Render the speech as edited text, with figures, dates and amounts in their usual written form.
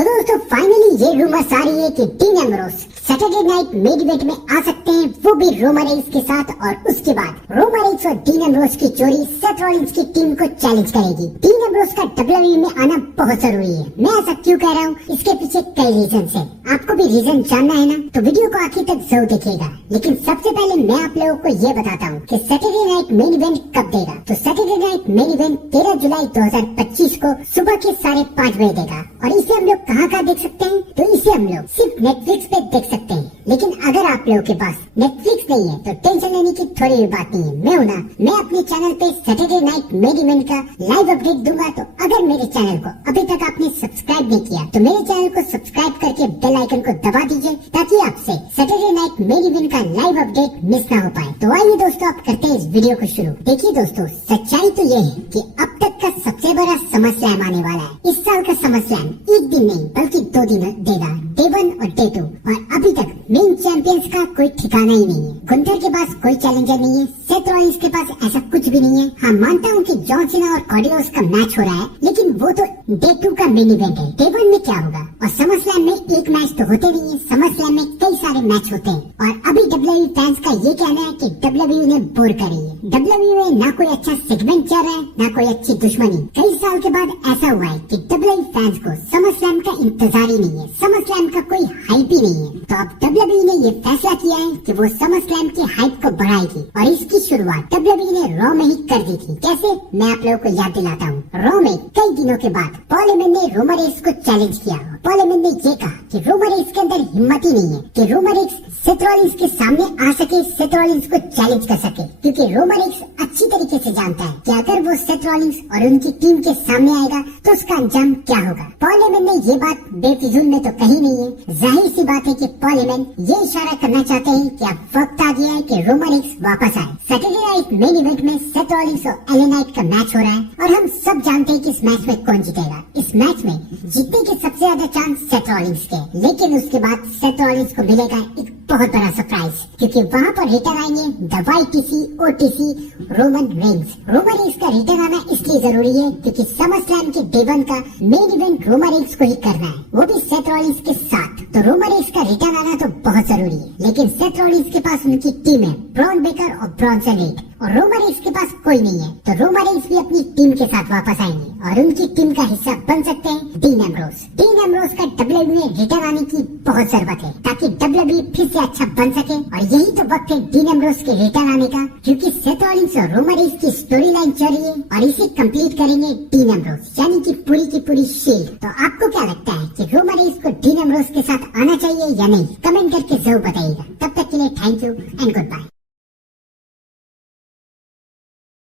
तो दोस्तों फाइनली ये रूमर्स आ रही है कि dean Ambrose Saturday night main event में आ सकते हैं, वो भी रोमन रेंस के साथ। और उसके बाद रोमन रेंस और डीन एम्ब्रोस की जोड़ी सेथ रॉलिंस की टीम को चैलेंज करेगी। डीन एम्ब्रोस का WWE में आना बहुत जरूरी है। मैं ऐसा क्यों कह रहा हूँ, इसके पीछे कई रीजन है। आपको भी रीजन जानना है ना, तो वीडियो को आखिर तक जरूर देखिएगा। लेकिन सबसे पहले मैं आप लोगों को ये बताता हूँ कि सैटरडे नाइट मेन इवेंट कब देगा। तो सैटरडे नाइट मेन इवेंट 13 जुलाई 2025 को सुबह के 5:30 बजे देगा। और इसे हम लोग कहाँ देख सकते हैं, तो इसे हम लोग सिर्फ नेटफ्लिक्स पे देख सकते हैं। लेकिन अगर आप लोगों के पास नेटफ्लिक्स नहीं है तो टेंशन लेने की थोड़ी भी बात नहीं है। मैं हूं ना, मैं अपने चैनल पे सैटरडे नाइट मेन इवेंट का लाइव अपडेट दूंगा। तो अगर मेरे चैनल को अभी तक आपने सब्सक्राइब नहीं किया तो मेरे चैनल को सब्सक्राइब करके बेल आइकन को दबा दीजिए, ताकि आपसे सैटरडे नाइट मेन इवेंट का लाइव अपडेट मिस ना हो पाए। तो आइए दोस्तों, आप करते हैं इस वीडियो को शुरू। देखिए दोस्तों, सच्चाई तो ये है कि अब तक का सबसे बड़ा समर स्लैम आने वाला है। इस साल का समर स्लैम एक दिन नहीं बल्कि 2 दिन देगा, डे 1 और डे 2। और अभी तक मेन चैंपियंस का कोई ठिकाना ही नहीं है। गुंथर के पास कोई चैलेंजर नहीं है, सेथ रॉलिंस के पास ऐसा कुछ भी नहीं है। हाँ, मानता हूँ कि जॉन सीना और कॉर्डियोस का मैच हो रहा है, लेकिन वो तो डे 2 का मेन इवेंट है। डे 1 में क्या होगा? और समर स्लैम में एक मैच तो होते नहीं है, समर स्लैम में कई सारे मैच होते हैं। और अभी WWE फैंस का ये कहना है कि WWE ने बोर करी है। WWE में ना कोई अच्छा सेगमेंट चल रहा है, ना कोई अच्छी दुश्मनी। कई साल के बाद ऐसा हुआ है कि WWE फैंस को समर स्लैम का इंतजार ही नहीं है, समर स्लैम का कोई हाइप ही नहीं है। तो अब WWE ने ये फैसला किया है कि वो समर स्लैम की हाइप को बढ़ाएगी। और इसकी शुरुआत WWE ने रॉ में ही कर दी थी। कैसे, मैं आप लोगों को याद दिलाता हूँ। रॉ में कई दिनों के बाद पॉल हेमन ने रोमन रेंस को चैलेंज किया। पॉल हेमन ने ये कहा कि रोमन रेंस के अंदर हिम्मत ही नहीं है कि रोमन रेंस सेथ रॉलिंस के सामने आ सके, सेथ रॉलिंस को चैलेंज कर सके। क्योंकि रोमन रेंस अच्छी तरीके से जानता है कि अगर वो सेथ रॉलिंस और उनकी टीम के सामने आएगा तो उसका अंजाम क्या होगा। पॉल हेमन ने ये बात बेफिजूल में तो कही नहीं है। जाहिर सी बात है कि पॉल हेमन ये इशारा करना चाहते हैं कि अब वक्त आ गया है कि रोमन रेंस वापस आए। सैटरडे नाइट मेन इवेंट में सेथ रॉलिंस और एले नाइट का मैच हो रहा है और हम सब जानते हैं कि इस मैच में कौन जीतेगा। इस मैच में जीतने के सबसे ज्यादा चांस सेथ रॉलिंस के, लेकिन उसके बाद सेथ रॉलिंस को मिलेगा एक बहुत बड़ा सरप्राइज, क्योंकि वहाँ पर रिटर्न आएंगे the YTC OTC Roman Reigns. Roman Reigns का रिटर्न आना इसलिए जरूरी है क्योंकि समर स्लैम के डे 1 का मेन इवेंट रोमन रेंस को ही करना है, वो भी सेथ रॉलिंस के साथ। तो रोमन रेंस का रिटर्न आना तो बहुत जरूरी है। लेकिन सेथ रॉलिंस के पास उनकी टीम है, ब्रॉन बेकर और ब्रॉन्सन रीड, और रोमन रेंस के पास कोई नहीं है। तो रोमन रेंस भी अपनी टीम के साथ वापस आएंगे और उनकी टीम का हिस्सा बन सकते हैं डीन एम्ब्रोस। डीन एम्ब्रोस का WWE में रिटर्न आने की बहुत जरूरत है, ताकि WWE फिर से अच्छा बन सके। और यही तो वक्त है डीन एम्ब्रोस के रिटर्न आने का, क्योंकि सेथ रॉलिंस और रोमन रेंस की स्टोरी लाइन चल रही है और इसे कंप्लीट करेंगे डीन एम्ब्रोस, यानी कि पूरी की पूरी शील्ड। तो आपको क्या लगता है कि रोमन रेंस को डीन एम्ब्रोस के साथ आना चाहिए या नहीं? कमेंट करके जरूर बताइएगा। तब तक के लिए thank you and good bye.